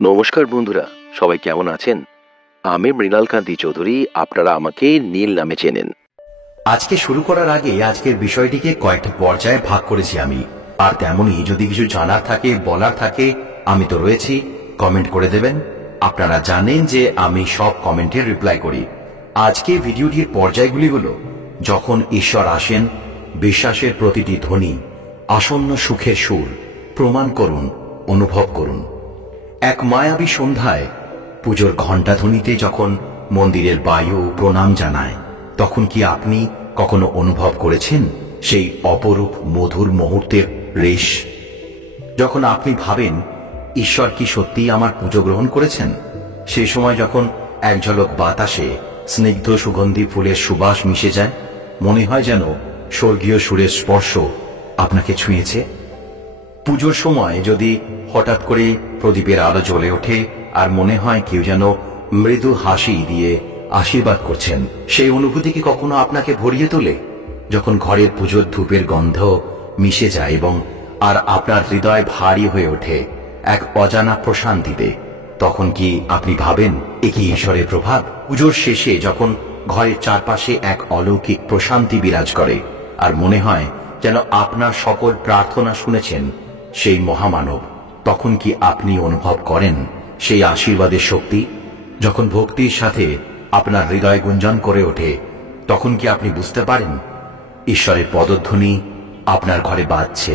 নমস্কার বন্ধুরা, সবাই কেমন আছেন? আমি মৃণাল কান্তি চৌধুরী, আপনারা আমাকে নীল নামে চেনেন। আজকে শুরু করার আগে আজকের বিষয়টিকে কয়েকটা পর্যায়ে ভাগ করেছি আমি। আর তেমনই যদি কিছু জানার থাকে, বলার থাকে, আমি তো রয়েছি, কমেন্ট করে দেবেন। আপনারা জানেন যে আমি সব কমেন্টের রিপ্লাই করি। আজকে ভিডিওটির পর্যায়গুলি হল: যখন ঈশ্বর আসেন, বিশ্বাসের প্রতিটি ধ্বনি, আসন্ন সুখের সুর, প্রমাণ করুন, অনুভব করুন। এক মায়াবী সন্ধ্যায় পুজোর ঘণ্টাধ্বনিতে যখন মন্দিরের বায়ু প্রণাম জানায়, তখন কি আপনি কখনো অনুভব করেছেন সেই অপরূপ মধুর মুহূর্তের রেশ? যখন আপনি ভাবেন, ঈশ্বর কি সত্যিই আমার পুজো গ্রহণ করেছেন? সেই সময় যখন এক ঝলক বাতাসে স্নিগ্ধ সুগন্ধি ফুলের সুবাস মিশে যায়, মনে হয় যেন স্বর্গীয় সুরের স্পর্শ আপনাকে ছুঁয়েছে। পুজোর সময় যদি হঠাৎ করে প্রদীপের আলো জ্বলে ওঠে আর মনে হয় কেউ যেন মৃদু হাসি দিয়ে আশীর্বাদ করছেন, সেই অনুভূতি কি কখনো আপনাকে ভরিয়ে তোলে? যখন ঘরের পুজোর ধূপের গন্ধ মিশে যায় এবং আর আপনার হৃদয় ভারী হয়ে ওঠে এক অজানা প্রশান্তিতে, তখন কি আপনি ভাবেন, এ কি ঈশ্বরের প্রভাব? পুজোর শেষে যখন ঘরের চারপাশে এক অলৌকিক প্রশান্তি বিরাজ করে আর মনে হয় যেন আপনার সকল প্রার্থনা শুনেছেন সেই মহামানব, তখন কি আপনি অনুভব করেন সেই আশীর্বাদের শক্তি? যখন ভক্তির সাথে আপনার হৃদয় গুঞ্জন করে ওঠে, তখন কি আপনি বুঝতে পারেন ঈশ্বরের পদধ্বনি আপনার ঘরে বাজছে?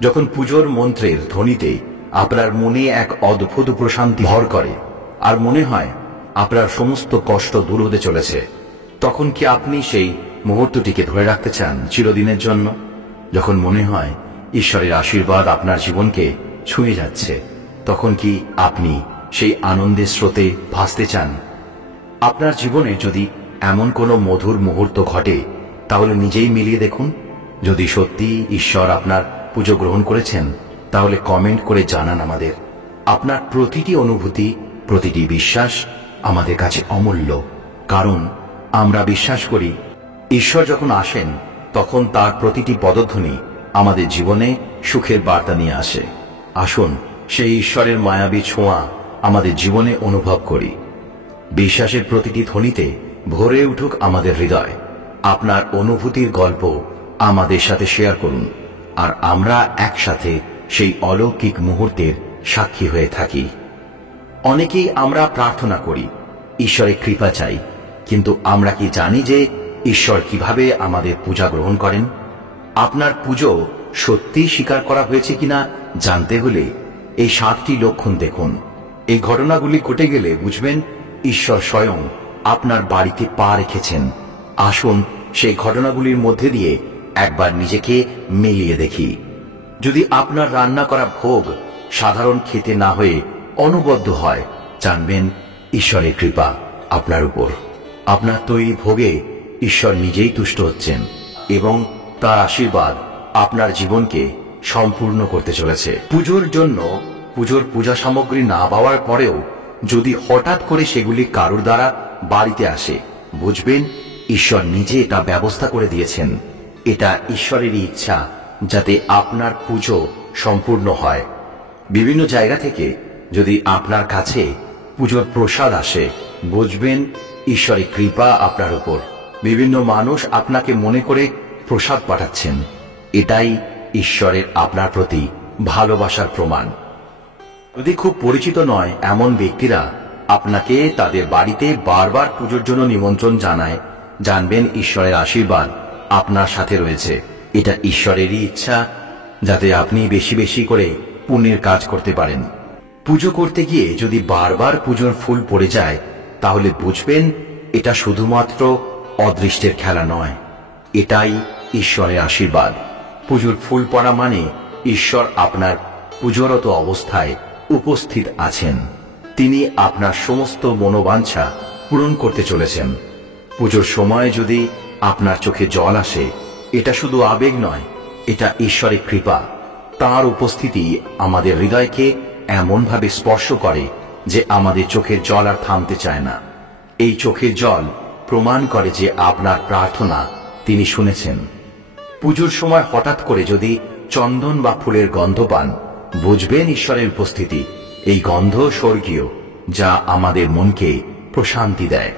যখন পুজোর মন্ত্রের ধ্বনিতে আপনার মনে এক অদ্ভুত প্রশান্তি ভর করে আর মনে হয় আপনার সমস্ত কষ্ট দূর হতে চলেছে, তখন কি আপনি সেই মুহূর্তটিকে ধরে রাখতে চান চিরদিনের জন্য? যখন মনে হয় ঈশ্বরের আশীর্বাদ আপনার জীবনকে ছুঁয়ে যাচ্ছে, তখন কি আপনি সেই আনন্দের স্রোতে ভাসতে চান? আপনার জীবনে যদি এমন কোনো মধুর মুহূর্ত ঘটে, তাহলে নিজেই মিলিয়ে দেখুন। যদি সত্যি ঈশ্বর আপনার পুজো গ্রহণ করেছেন, তাহলে কমেন্ট করে জানান আমাদের। আপনার প্রতিটি অনুভূতি, প্রতিটি বিশ্বাস আমাদের কাছে অমূল্য, কারণ আমরা বিশ্বাস করি ঈশ্বর যখন আসেন, তখন তার প্রতিটি পদধ্বনি আমাদের জীবনে সুখের বার্তা নিয়ে আসে। আসুন সেই ঈশ্বরের মায়াবী ছোঁয়া আমাদের জীবনে অনুভব করি। বিশ্বাসের প্রতিটি ধ্বনিতে ভরে উঠুক আমাদের হৃদয়। আপনার অনুভূতির গল্প আমাদের সাথে শেয়ার করুন, আর আমরা একসাথে সেই অলৌকিক মুহূর্তের সাক্ষী হয়ে থাকি। অনেকেই আমরা প্রার্থনা করি, ঈশ্বরের কৃপা চাই, কিন্তু আমরা কি জানি যে ঈশ্বর কিভাবে আমাদের পূজা গ্রহণ করেন? আপনার পুজো সত্যি স্বীকার করা হয়েছে কিনা জানতে হলে এই 7টি লক্ষণ দেখুন। এই ঘটনাগুলি ঘটে গেলে বুঝবেন ঈশ্বর স্বয়ং আপনার বাড়িতে পা রেখেছেন। আসুন সেই ঘটনাগুলির মধ্যে দিয়ে একবার নিজেকে মিলিয়ে দেখি। যদি আপনার রান্না করা ভোগ সাধারণ খেতে না হয়ে অনবদ্য হয়, জানবেন ঈশ্বরের কৃপা আপনার উপর। আপনার তৈরি ভোগে ঈশ্বর নিজেই তুষ্ট হচ্ছেন এবং তার আশীর্বাদ আপনার জীবনকে সম্পূর্ণ করতে চলেছে। পুজোর জন্য পুজোর পূজা সামগ্রী না পাওয়ার পরেও যদি হঠাৎ করে সেগুলি কারুর দ্বারা বাড়িতে আসে, বুঝবেন ঈশ্বর নিজে এটা ব্যবস্থা করে দিয়েছেন। এটা ঈশ্বরেরই ইচ্ছা যাতে আপনার পুজো সম্পূর্ণ হয়। বিভিন্ন জায়গা থেকে যদি আপনার কাছে পুজোর প্রসাদ আসে, বুঝবেন ঈশ্বরের কৃপা আপনার উপর। বিভিন্ন মানুষ আপনাকে মনে করে প্রসাদ পাঠাচ্ছেন, এটাই ঈশ্বরের আপনার প্রতি ভালোবাসার প্রমাণ। যদি খুব পরিচিত নয় এমন ব্যক্তিরা আপনাকে তাদের বাড়িতে বারবার পুজোর জন্য নিমন্ত্রণ জানায়, জানবেন ঈশ্বরের আশীর্বাদ আপনার সাথে রয়েছে। এটা ঈশ্বরেরই ইচ্ছা যাতে আপনি বেশি বেশি করে পুণ্যের কাজ করতে পারেন। পুজো করতে গিয়ে যদি বারবার পুজোর ফুল পড়ে যায়, তাহলে বুঝবেন এটা শুধুমাত্র অদৃষ্টের খেলা নয়, এটাই ঈশ্বরের আশীর্বাদ। পুজোর ফুল পড়া মানে ঈশ্বর আপনার পুজোরত অবস্থায় উপস্থিত আছেন। তিনি আপনার সমস্ত মনোবাঞ্ছা পূরণ করতে চলেছেন। পুজোর সময় যদি আপনার চোখে জল আসে, এটা শুধু আবেগ নয়, এটা ঈশ্বরের কৃপা। তাঁর উপস্থিতি আমাদের হৃদয়কে এমনভাবে স্পর্শ করে যে আমাদের চোখের জল আর থামতে চায় না। এই চোখের জল প্রমাণ করে যে আপনার প্রার্থনা তিনি শুনেছেন। পুজোর সময় হঠাৎ করে যদি চন্দন বা ফুলের গন্ধ পান, বুঝবেন ঈশ্বরের উপস্থিতি। এই গন্ধ স্বর্গীয়, যা আমাদের মনকে প্রশান্তি দেয়।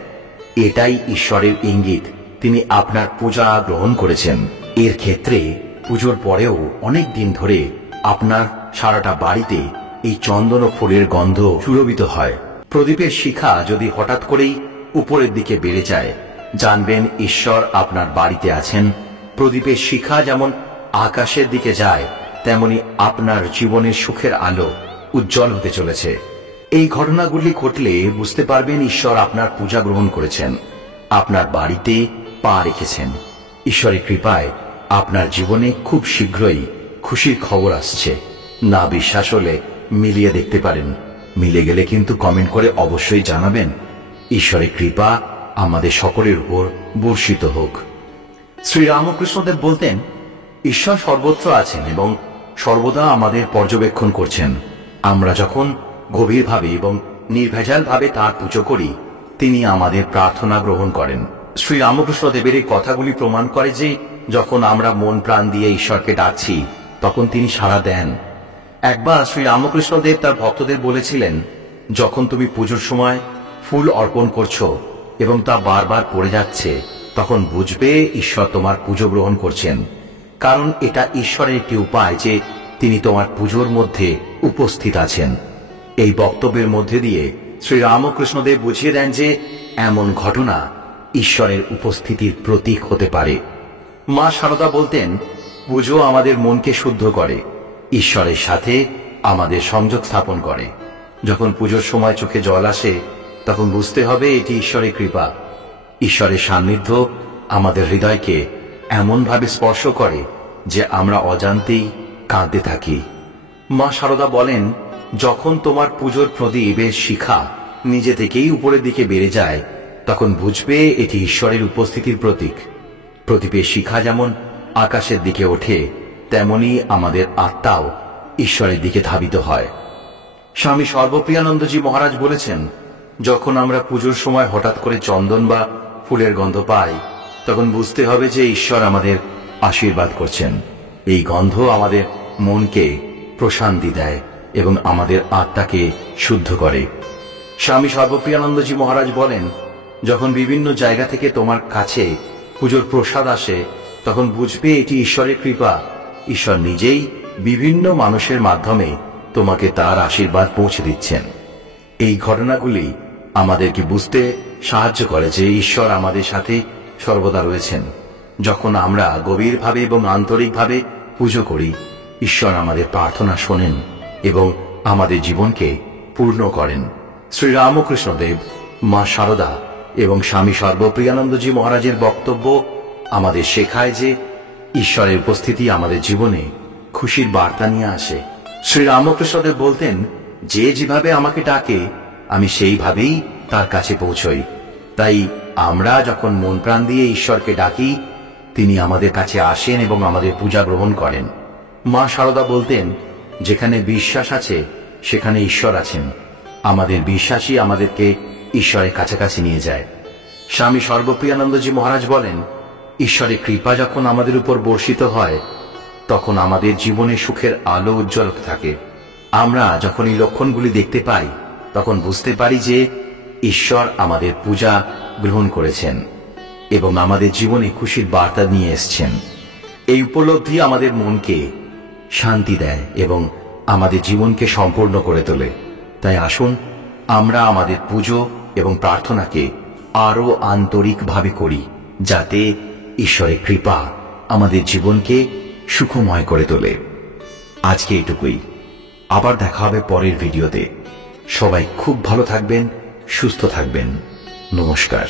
এটাই ঈশ্বরের ইঙ্গিত, তিনি আপনার পূজা গ্রহণ করেছেন। এর ক্ষেত্রে পুজোর পরেও অনেক দিন ধরে আপনার সারাটা বাড়িতে এই চন্দন ও ফুলের গন্ধ সুরভিত হয়। প্রদীপের শিখা যদি হঠাৎ করেই উপরের দিকে বেড়ে যায়, জানবেন ঈশ্বর আপনার বাড়িতে আছেন। প্রদীপের শিখা যেমন আকাশের দিকে যায়, তেমনি আপনার জীবনের সুখের আলো উজ্জ্বল হতে চলেছে। এই ঘটনাগুলি ঘটলে বুঝতে পারবেন ঈশ্বর আপনার পূজা গ্রহণ করেছেন, আপনার বাড়িতে পা রেখেছেন। ঈশ্বরের কৃপায় আপনার জীবনে খুব শীঘ্রই খুশির খবর আসছে। না বিশ্বাস হলে মিলিয়ে দেখতে পারেন, মিলে গেলে কিন্তু কমেন্ট করে অবশ্যই জানাবেন। ঈশ্বরের কৃপা আমাদের সকলের উপর বর্ষিত হোক। শ্রীরামকৃষ্ণদেব বলতেন, ঈশ্বর সর্বত্র আছেন এবং সর্বদা আমাদের পর্যবেক্ষণ করছেন। আমরা যখন গভীরভাবে এবং নির্ভেজালভাবে তাঁর পুজো করি, তিনি আমাদের প্রার্থনা গ্রহণ করেন। শ্রীরামকৃষ্ণদেবের এই কথাগুলি প্রমাণ করে যে যখন আমরা মন প্রাণ দিয়ে ঈশ্বরকে ডাকছি, তখন তিনি সাড়া দেন। একবার শ্রীরামকৃষ্ণদেব তার ভক্তদের বলেছিলেন, যখন তুমি পুজোর সময় ফুল অর্পণ করছো এবং তা বারবার পড়ে যাচ্ছে, তখন বুঝবে ঈশ্বর তোমার পুজো গ্রহণ করছেন। কারণ এটা ঈশ্বরের একটি উপায় যে তিনি তোমার পুজোর মধ্যে উপস্থিত আছেন। এই বক্তব্যের মধ্যে দিয়ে শ্রীরামকৃষ্ণদেব বুঝিয়ে দেন যে এমন ঘটনা ঈশ্বরের উপস্থিতির প্রতীক হতে পারে। মা সারদা বলতেন, পুজো আমাদের মনকে শুদ্ধ করে, ঈশ্বরের সাথে আমাদের সংযোগ স্থাপন করে। যখন পুজোর সময় চোখে জল আসে, তখন বুঝতে হবে এটি ঈশ্বরের কৃপা। ঈশ্বরের সান্নিধ্য আমাদের হৃদয়কে এমনভাবে স্পর্শ করে যে আমরা অজান্তেই কাঁদতে থাকি। মা সারদা বলেন, যখন তোমার পুজোর প্রদীপের শিখা নিজে থেকেই উপরের দিকে বেড়ে যায়, তখন বুঝবে এটি ঈশ্বরের উপস্থিতির প্রতীক। প্রদীপের শিখা যেমন আকাশের দিকে ওঠে, তেমনি আমাদের আত্মাও ঈশ্বরের দিকে ধাবিত হয়। স্বামী সর্বপ্রিয়ানন্দজি মহারাজ বলেছেন, যখন আমরা পুজোর সময় হঠাৎ করে চন্দন বা ফুলের গন্ধ পাই, তখন বুঝতে হবে যে ঈশ্বর আমাদের আশীর্বাদ করছেন। এই গন্ধ আমাদের মনকে প্রশান্তি দেয় এবং আমাদের আত্মাকে শুদ্ধ করে। স্বামী সর্বপ্রিয়ানন্দজি মহারাজ বলেন, যখন বিভিন্ন জায়গা থেকে তোমার কাছে পুজোর প্রসাদ আসে, তখন বুঝবে এটি ঈশ্বরের কৃপা। ঈশ্বর নিজেই বিভিন্ন মানুষের মাধ্যমে তোমাকে তার আশীর্বাদ পৌঁছে দিচ্ছেন। এই ঘটনাগুলি আমাদেরকে বুঝতে সাহায্য করে যে ঈশ্বর আমাদের সাথে সর্বদা রয়েছেন। যখন আমরা গভীরভাবে এবং আন্তরিকভাবে পুজো করি, ঈশ্বর আমাদের প্রার্থনা শোনেন এবং আমাদের জীবনকে পূর্ণ করেন। শ্রীরামকৃষ্ণদেব, মা সারদা এবং স্বামী সর্বপ্রিয়ানন্দজি মহারাজের বক্তব্য আমাদের শেখায় যে ঈশ্বরের উপস্থিতি আমাদের জীবনে খুশির বার্তা নিয়ে আসে। শ্রীরামকৃষ্ণদেব বলতেন, যে যেভাবে আমাকে ডাকে আমি সেইভাবেই তার কাছে পৌঁছই। তাই আমরা যখন মন প্রাণ দিয়ে ঈশ্বরকে ডাকি, তিনি আমাদের কাছে আসেন এবং আমাদের পূজা গ্রহণ করেন। মা সারদা বলতেন, যেখানে বিশ্বাস আছে সেখানে ঈশ্বর আছেন। আমাদের বিশ্বাসই আমাদেরকে ঈশ্বরের কাছাকাছি নিয়ে যায়। স্বামী সর্বপ্রিয়ানন্দজি মহারাজ বলেন, ঈশ্বরের কৃপা যখন আমাদের উপর বর্ষিত হয়, তখন আমাদের জীবনে সুখের আলো উজ্জ্বল থাকে। আমরা যখন এই লক্ষণগুলি দেখতে পাই, তখন বুঝতে পারি যে ঈশ্বর আমাদের পূজা গ্রহণ করেছেন এবং আমাদের জীবনে খুশির বার্তা নিয়ে এসছেন। এই উপলব্ধি আমাদের মনকে শান্তি দেয় এবং আমাদের জীবনকে সম্পূর্ণ করে তোলে। তাই আসুন আমরা আমাদের পুজো এবং প্রার্থনাকে আরো আন্তরিকভাবে করি, যাতে ঈশ্বরের কৃপা আমাদের জীবনকে সুখময় করে তোলে। আজকে এটুকুই, আবার দেখা হবে পরের ভিডিওতে। সবাই খুব ভালো থাকবেন, সুস্থ থাকবেন। নমস্কার।